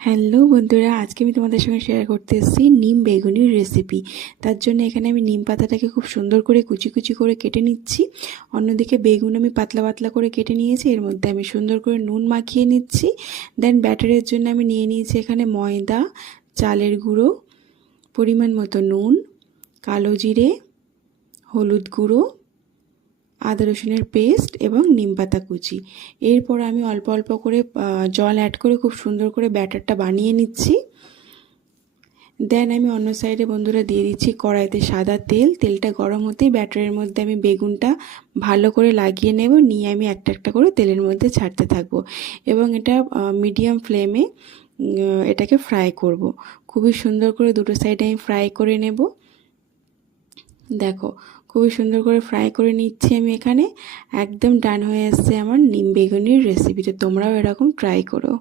Hello বন্ধুরা, আজকে আমি তোমাদের সঙ্গে শেয়ার করতে এসেছি নিম বেগুনির রেসিপি। তার জন্য এখানে আমি নিম পাতাটাকে খুব সুন্দর করে কুচি কুচি করে কেটে নিচ্ছি। অন্যদিকে বেগুন আমি পাতলা পাতলা করে কেটে নিয়েছি। এর মধ্যে আমি সুন্দর করে নুন মাখিয়ে নিচ্ছি। দেন ব্যাটারের জন্য আমি নিয়ে নিয়েছি এখানে ময়দা, চালের গুঁড়ো, পরিমাণ মতো নুন, কালো জিরে, হলুদ গুঁড়ো, আদা রসুনের পেস্ট এবং নিম পাতা কুচি। এরপর আমি অল্প অল্প করে জল অ্যাড করে খুব সুন্দর করে ব্যাটারটা বানিয়ে নিচ্ছি। দেন আমি অন্য সাইডে বন্ধুরা দিয়ে দিচ্ছি কড়াইতে সাদা তেল। তেলটা গরম হতেই ব্যাটারের মধ্যে আমি বেগুনটা ভালো করে লাগিয়ে নেব। নিয়ে আমি একটা একটা করে তেলের মধ্যে ছাড়তে থাকবো এবং এটা মিডিয়াম ফ্লেমে এটাকে ফ্রাই করব। খুবই সুন্দর করে দুটো সাইডে আমি ফ্রাই করে নেব। দেখো খুবই সুন্দর করে ফ্রাই করে নিচ্ছি আমি এখানে। একদম ডান হয়ে আসছে আমার নিম বেগুনির রেসিপিটা। তোমরাও এরকম ট্রাই করো।